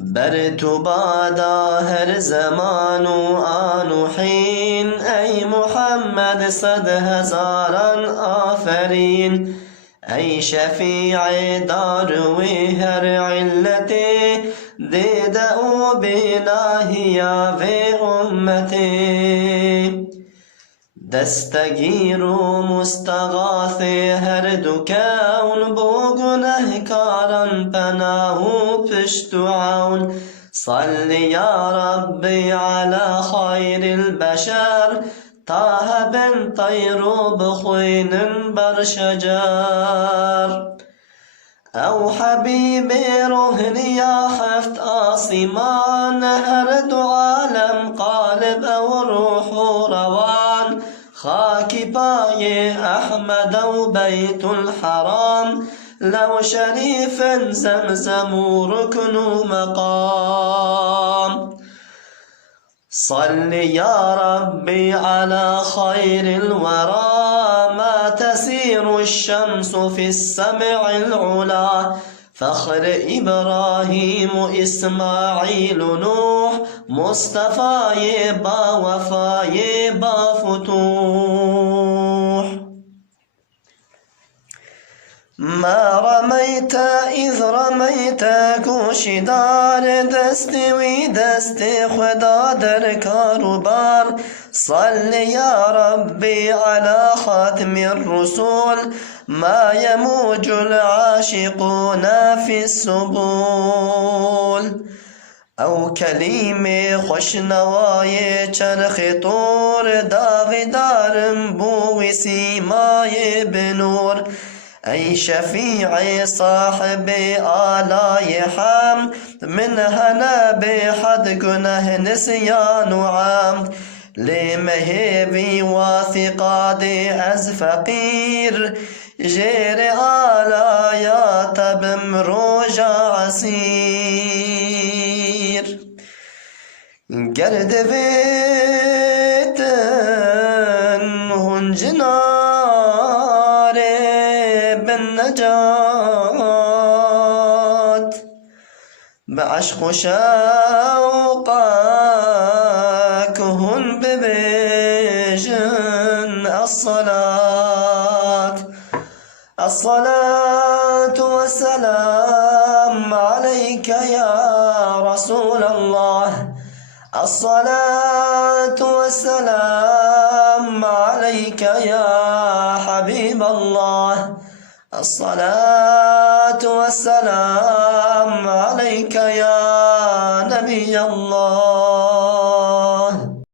بر تو بادا هر زمان و آن و حین، ای محمد 100,000 آفرین. ای شفیع داروی هر علتی، دیده او بیناهیا و امتی. دستگیر و مستغاث هر دو کون، بو گنهکاران پناه و پشت و عون. صل یا ربی علی خیر البشر، طه بن طیر بخوین بر شجر. او حبیب روحنی هفت آسمان، هر دو عالم قالب او روح و روان. خاکی پای احمد و بیت الحرام، لو شریف زمزم و رکن و مقام. صل یا ربی علی خیر الورى، ما تسير الشمس في السمع العلا. فخر إبراهيم إسماعيل نوح، مصطفى با وفای با فتوح. ما رميت إذ رميت کوشیدار، دستی وی دستی خدا در کاروبار. صل یا ربی علی خاتم الرسول، ما يموج العاشقون في السبول. او کلیم خوشنوای چرخ طور، داغدارم بوی سیمای بنور. ای شفیع صاحب آلای حمد، من هنا به حد گنه نسیان و عمد. لمهبی واثقاد از فقیر، جیر آلایات بمروجا عسیر. گرد ویتن هنجنار بالنجات، بعشق و شوقك هن ببيجن. الصلاة والسلام عليك يا رسول الله. الصلاة والسلام عليك يا حبيب الله. الصلاة والسلام عليك يا نبي الله.